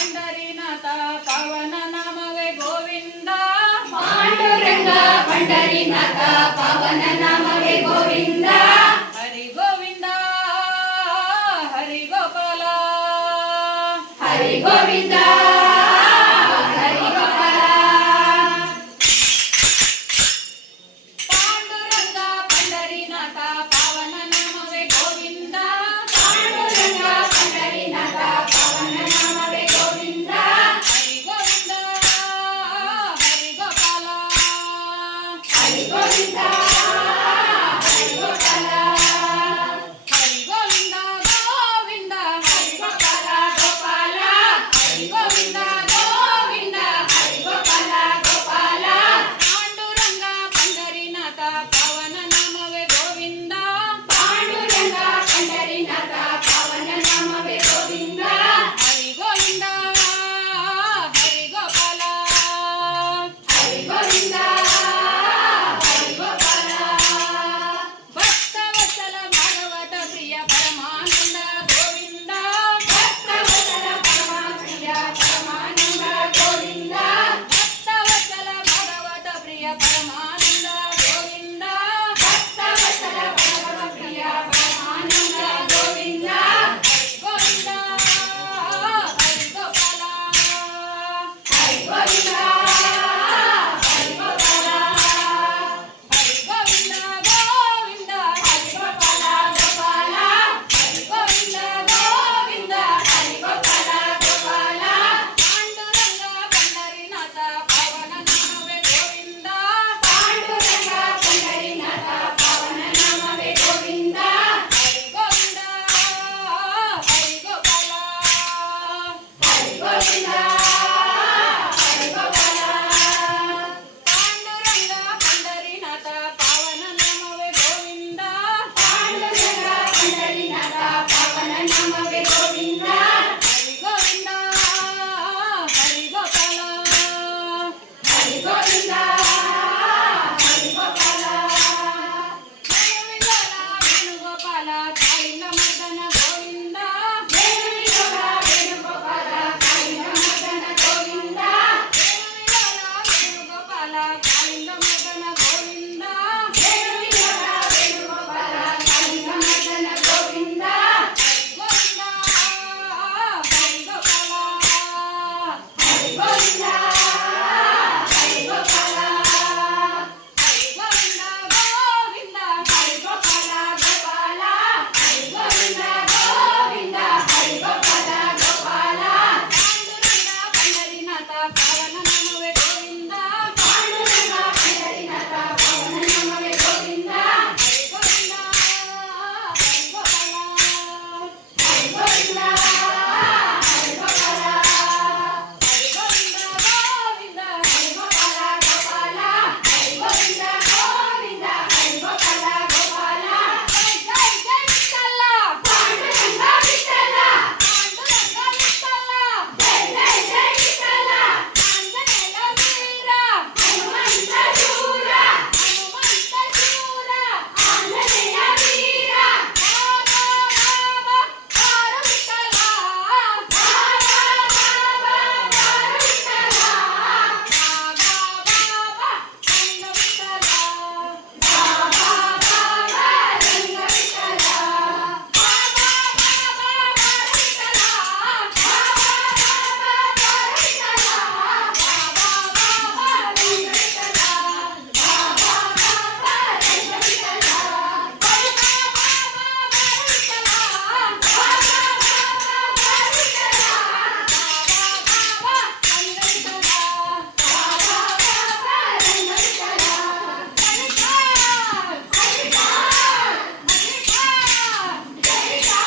Pandharinath Pavana ನಾಮವೇ Govinda. Panduranga Pandharinath Pavana ನಾಮವೇ Govinda. Hari Govinda Hari Gopala. Hari Govinda